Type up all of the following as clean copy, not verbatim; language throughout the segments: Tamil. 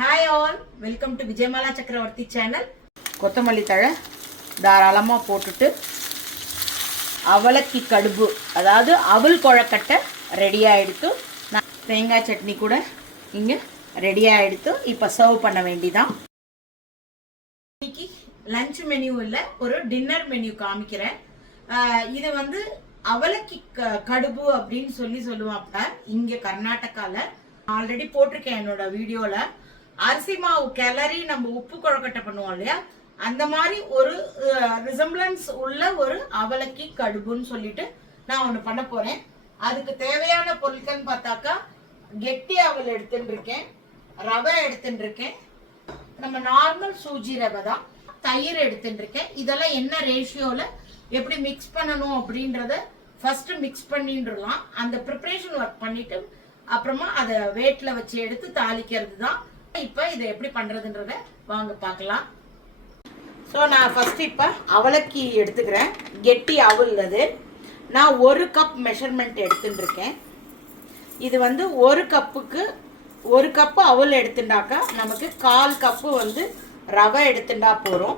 Hi all, welcome to Vijayamala Chakravarti channel. கொத்தமல்லி தழை தாராளமாக போட்டுட்டு அவலக்கி கடுப்பு அதாவது அவல் கொழக்கட்டை ரெடி ஆகிடுத்து. நான் தேங்காய் சட்னி கூட இங்கே ரெடி ஆகிடுத்து. இப்போ சர்வ் பண்ண வேண்டிதான். இன்னைக்கு லஞ்ச் மெனு இல்லை, ஒரு டின்னர் மெனு காமிக்கிறேன். இது வந்து அவலக்கி கடுப்பு அப்படின்னு சொல்லுவாங்க இங்கே கர்நாடகாவில். ஆல்ரெடி போட்டிருக்கேன் என்னோட வீடியோவில். அரிசி மாவு கிளறி நம்ம உப்பு கொழக்கட்டை பண்ணுவோம் இல்லையா, அந்த மாதிரி ஒரு ரிசம்பிளன்ஸ் உள்ள ஒரு அவலக்கி கடுப்புன்னு சொல்லிட்டு நான் ஒன்று பண்ண போறேன். அதுக்கு தேவையான பொருட்கள்னு பார்த்தாக்கா கெட்டி அவல் எடுத்துட்டு இருக்கேன், ரவை எடுத்துட்டு இருக்கேன், நம்ம நார்மல் சூஜி ரவை தான், தயிர் எடுத்துட்டு இருக்கேன். இதெல்லாம் என்ன ரேஷியோல எப்படி மிக்ஸ் பண்ணணும் அப்படின்றத ஃபர்ஸ்ட் மிக்ஸ் பண்ணிட்டுலாம் அந்த ப்ரிப்பரேஷன் ஒர்க் பண்ணிட்டு அப்புறமா அதை வேட்ல வச்சு எடுத்து தாளிக்கிறது தான். இப்போ இதை எப்படி பண்றதுன்றத வாங்க பார்க்கலாம். ஸோ நான் ஃபர்ஸ்ட் இப்போ அவலக்கி எடுத்துக்கிறேன். கெட்டி அவல் அது நான் 1 கப் மெஷர்மெண்ட் எடுத்துட்டு இருக்கேன். இது வந்து 1 கப்புக்கு 1 கப்பு அவல் எடுத்துட்டாக்கா நமக்கு 1/4 கப்பு வந்து ரவை எடுத்துட்டா போகிறோம்.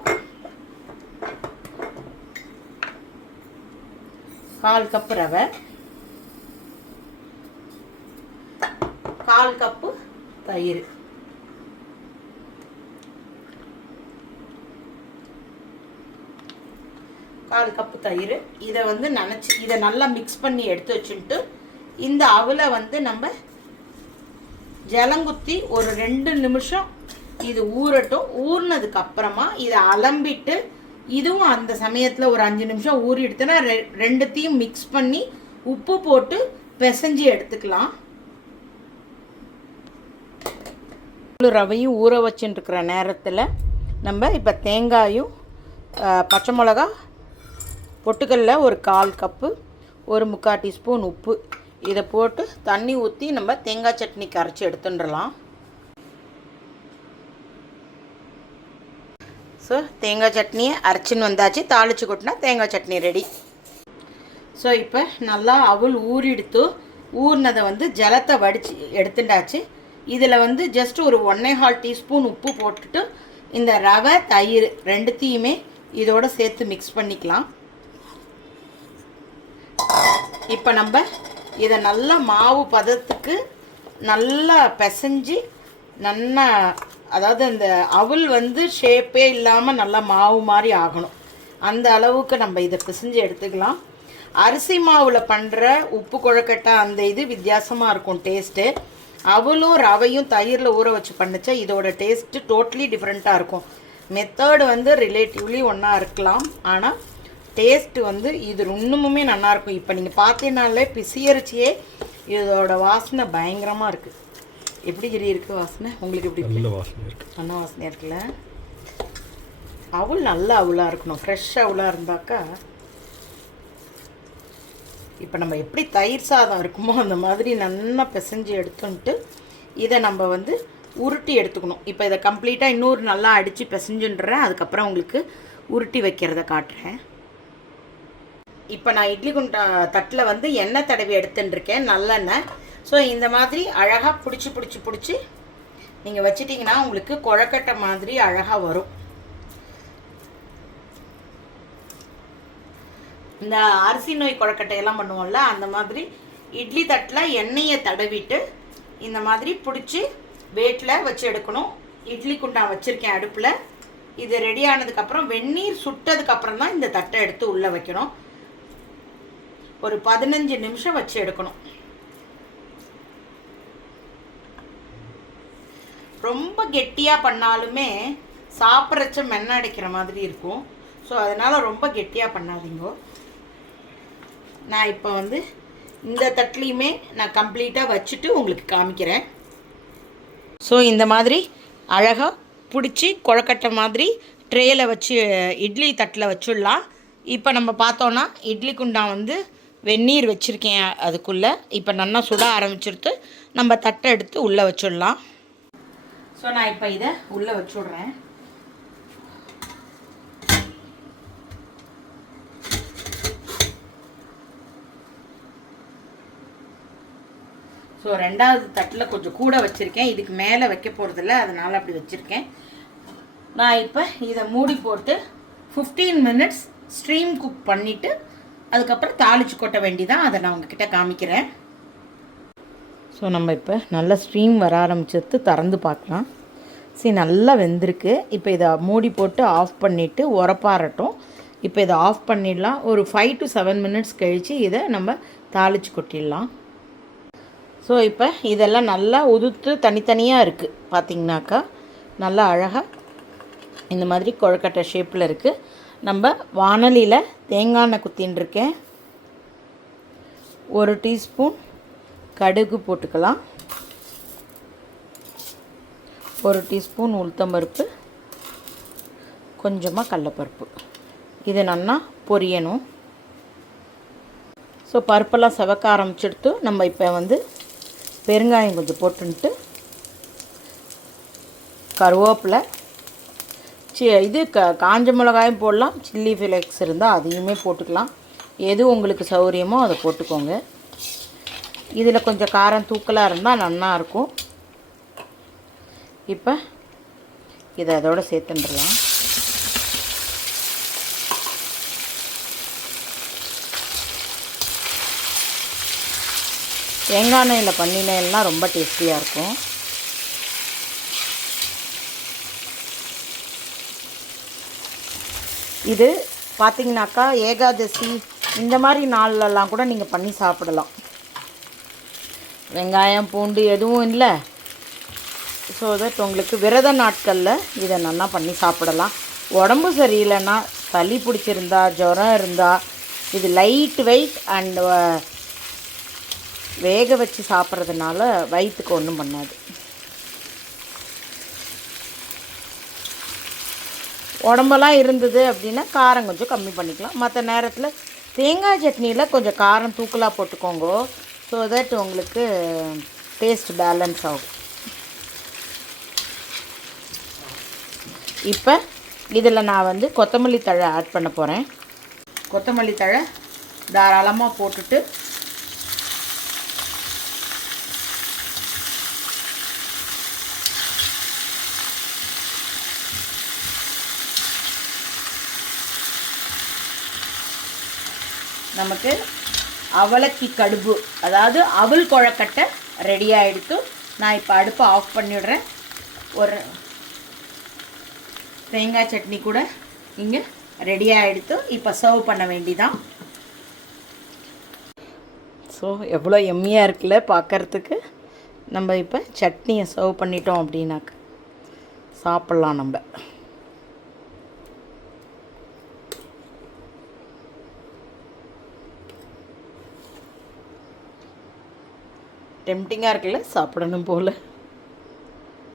1/4 கப்பு ரவை, 1/4 கப்பு தயிர், கால் கப்பு தயிர். இதை வந்து நினச்சி இதை நல்லா மிக்ஸ் பண்ணி எடுத்து வச்சுட்டு இந்த அவலை வந்து நம்ம ஜலங்குத்தி ஒரு 2 நிமிஷம் இது ஊறட்டும். ஊறினதுக்கு அப்புறமா இதை அலம்பிட்டு இதுவும் அந்த சமயத்தில் ஒரு 5 நிமிஷம் ஊறி எடுத்தோன்னா ரெண்டுத்தையும் மிக்ஸ் பண்ணி உப்பு போட்டு பிசைஞ்சு எடுத்துக்கலாம். ரவையும் ஊற வச்சுட்டு இருக்கிற நேரத்தில் நம்ம இப்போ தேங்காயும் பச்சை மிளகா பொட்டுக்கல்ல ஒரு 1/4 கப்பு, ஒரு 3/4 டீஸ்பூன் உப்பு இதை போட்டு தண்ணி ஊற்றி நம்ம தேங்காய் சட்னிக்கு அரைச்சி எடுத்துட்டுலாம். ஸோ தேங்காய் சட்னியை அரைச்சின்னு வந்தாச்சு. தாளித்து கொட்டினா தேங்காய் சட்னி ரெடி. ஸோ இப்போ நல்லா அவல் ஊறிடுத்து. ஊறினதை வந்து ஜலத்தை வடித்து எடுத்துட்டாச்சு. இதில் வந்து ஜஸ்ட் ஒரு 1.25 டீஸ்பூன் உப்பு போட்டுட்டு இந்த ரவை தயிர் ரெண்டுத்தையுமே இதோட சேர்த்து மிக்ஸ் பண்ணிக்கலாம். இப்போ நம்ம இதை நல்லா மாவு பதத்துக்கு நல்லா பிசைஞ்சு நல்லா, அதாவது அந்த அவல் வந்து ஷேப்பே இல்லாமல் நல்லா மாவு மாதிரி ஆகணும். அந்த அளவுக்கு நம்ம இதை பிசைஞ்சு எடுத்துக்கலாம். அரிசி மாவில் பண்ணுற உப்பு கொழக்கட்டை அந்த இது வித்தியாசமாக இருக்கும் டேஸ்ட்டு. அவலும் ரவையும் தயிரில் ஊற வச்சு பண்ணுச்சா இதோட டேஸ்ட்டு டோட்டலி டிஃப்ரெண்ட்டாக இருக்கும். மெத்தடு வந்து ரிலேட்டிவ்லி ஒன்றா இருக்கலாம், ஆனால் டேஸ்ட்டு வந்து இது இன்னுமுமே நல்லாயிருக்கும். இப்போ நீங்கள் பார்த்தீங்கன்னாலே பிசியரிச்சியே இதோட வாசனை பயங்கரமாக இருக்குது. எப்படி இருக்குது வாசனை? உங்களுக்கு எப்படி நல்ல வாசனை இருக்குது? நல்ல வாசனையாக இருக்குல்ல. அவள் நல்ல அவளாக இருக்கணும், ஃப்ரெஷ் அவளாக இருந்தாக்கா. இப்போ நம்ம எப்படி தயிர் சாதம் இருக்குமோ அந்த மாதிரி நல்லா பிசைஞ்சு எடுத்துன்ட்டு இதை நம்ம வந்து உருட்டி எடுத்துக்கணும். இப்போ இதை கம்ப்ளீட்டாக இன்னொரு நல்லா அடித்து பிசைஞ்சுன்றேன். அதுக்கப்புறம் உங்களுக்கு உருட்டி வைக்கிறத காட்டுறேன். இப்போ நான் இட்லி குண்டா தட்டில் வந்து எண்ணெய் தடவி எடுத்துட்டுருக்கேன், நல்லெண்ணெய். ஸோ இந்த மாதிரி அழகாக பிடிச்சி நீங்கள் வச்சிட்டிங்கன்னா உங்களுக்கு கொழக்கட்டை மாதிரி அழகாக வரும். இந்த அரிசி நோய் கொழக்கட்டையெல்லாம் பண்ணுவோம்ல, அந்த மாதிரி இட்லி தட்டில் எண்ணெயை தடவிட்டு இந்த மாதிரி பிடிச்சி வேட்டில் வச்சு எடுக்கணும். இட்லி குண்டா வச்சுருக்கேன் அடுப்பில். இது ரெடி ஆனதுக்கப்புறம் வெந்நீர் சுட்டதுக்கப்புறம் தான் இந்த தட்டை எடுத்து உள்ளே வைக்கணும். ஒரு 15 நிமிஷம் வச்சு எடுக்கணும். ரொம்ப கெட்டியாக பண்ணாலுமே சாப்பிட்றச்ச மென்ன அடைக்கிற மாதிரி இருக்கும். ஸோ அதனால் ரொம்ப கெட்டியாக பண்ணாதீங்க. நான் இப்போ வந்து இந்த தட்டிலையுமே நான் கம்ப்ளீட்டாக வச்சுட்டு உங்களுக்கு காமிக்கிறேன். ஸோ இந்த மாதிரி அழகாக பிடிச்சி கொழக்கட்டை மாதிரி ட்ரேயில் வச்சு இட்லி தட்டில் வச்சுடலாம். இப்போ நம்ம பார்த்தோன்னா இட்லி குண்டா வந்து வெந்நீர் வச்சுருக்கேன் அதுக்குள்ளே. இப்போ நல்லா சுட ஆரம்பிச்சுடுத்து. நம்ம தட்டை எடுத்து உள்ளே வச்சுடலாம். ஸோ நான் இப்போ இதை உள்ளே வச்சுடுறேன். ஸோ ரெண்டாவது தட்டில் கொஞ்சம் கூட வச்சுருக்கேன், இதுக்கு மேலே வைக்க போகிறதில்ல, அதனால் அப்படி வச்சுருக்கேன். நான் இப்போ இதை மூடி போட்டு 15 மினிட்ஸ் ஸ்ட்ரீம் குக் பண்ணிவிட்டு அதுக்கப்புறம் தாளித்து கொட்ட வேண்டிதான். அதை நான் உங்ககிட்ட காமிக்கிறேன். ஸோ நம்ம இப்போ நல்லா ஸ்ட்ரீம் வர ஆரம்பிச்சிட்டு திறந்து பார்க்கலாம். சரி, நல்லா வெந்திருக்கு. இப்போ இதை மூடி போட்டு ஆஃப் பண்ணிவிட்டு உரப்பாரட்டும். இப்போ இதை ஆஃப் பண்ணிடலாம். ஒரு 5 to 7 மினிட்ஸ் கழித்து இதை நம்ம தாளித்து கொட்டிடலாம். ஸோ இப்போ இதெல்லாம் நல்லா உதுத்து தனித்தனியாக இருக்குது. பார்த்திங்கனாக்கா நல்லா அழகாக இந்த மாதிரி கொழுக்கட்டை ஷேப்பில் இருக்குது. நம்ம வானலியில் தேங்காய் எண்ணெய் குத்தின்னு இருக்கேன். 1 டீஸ்பூன் கடுகு போட்டுக்கலாம், 1 டீஸ்பூன் உளுத்தம்பருப்பு, கொஞ்சமாக கடலைப்பருப்பு. இது நல்லா பொரியணும். ஸோ பருப்பெல்லாம் செவக்க ஆரம்பிச்செடுத்து நம்ம இப்போ பெருங்காயம் கொஞ்சம் போட்டுன்ட்டு கருவேப்பிலை, இது காஞ்ச மிளகாயும் போடலாம், சில்லி ஃப்ளேக்ஸ் இருந்தால் அதையுமே போட்டுக்கலாம். எது உங்களுக்கு சௌகரியமோ அதை போட்டுக்கோங்க. இதில் கொஞ்சம் காரம் தூக்கலாக இருந்தால் நல்லாயிருக்கும். இப்போ இதை அதோடு சேர்த்துட்டுலாம். தேங்காய் எண்ணெயில் பண்ணினேன்னா ரொம்ப டேஸ்டியாக இருக்கும். இது பார்த்திங்கனாக்கா ஏகாதசி இந்த மாதிரி நாள்லலாம் கூட நீங்கள் பண்ணி சாப்பிடலாம். வெங்காயம் பூண்டு எதுவும் இல்லை. ஸோ தட் உங்களுக்கு விரத நாட்களில் இதை நல்லா பண்ணி சாப்பிடலாம். உடம்பு சரியில்லைன்னா, சளி பிடிச்சிருந்தா, ஜுரம் இருந்தால் இது லைட் வெயிட் அண்ட் வேக வச்சு சாப்பிட்றதுனால வயிற்றுக்கு ஒன்றும் பண்ணாது. உடம்பெல்லாம் இருந்தது அப்படின்னா காரம் கொஞ்சம் கம்மி பண்ணிக்கலாம். மற்ற நேரத்தில் தேங்காய் சட்னியில் கொஞ்சம் காரம் தூக்கலாக போட்டுக்கோங்க. ஸோ தட் உங்களுக்கு டேஸ்ட் பேலன்ஸ் ஆகும். இப்போ இதில் நான் கொத்தமல்லி தழை ஆட் பண்ண போகிறேன். கொத்தமல்லி தழை தாராளமாக போட்டுட்டு நமக்கு அவலக்கி கடுப்பு, அதாவது அவல் கொழக்கட்டை ரெடி ஆகிடுத்து. நான் இப்போ அடுப்பை ஆஃப் பண்ணிவிடுறேன். ஒரு தேங்காய் சட்னி கூட இங்கே ரெடி ஆகிடுத்து. இப்போ சர்வ் பண்ண வேண்டிதான். ஸோ எவ்வளோ எம்மியாக இருக்குல்ல பார்க்குறதுக்கு. நம்ம இப்போ சட்னியை சர்வ் பண்ணிட்டோம் அப்படின்னாக்க சாப்பிட்லாம். நம்ம டெம்டிங்காக இருக்குல்ல, சாப்பிடணும் போல்.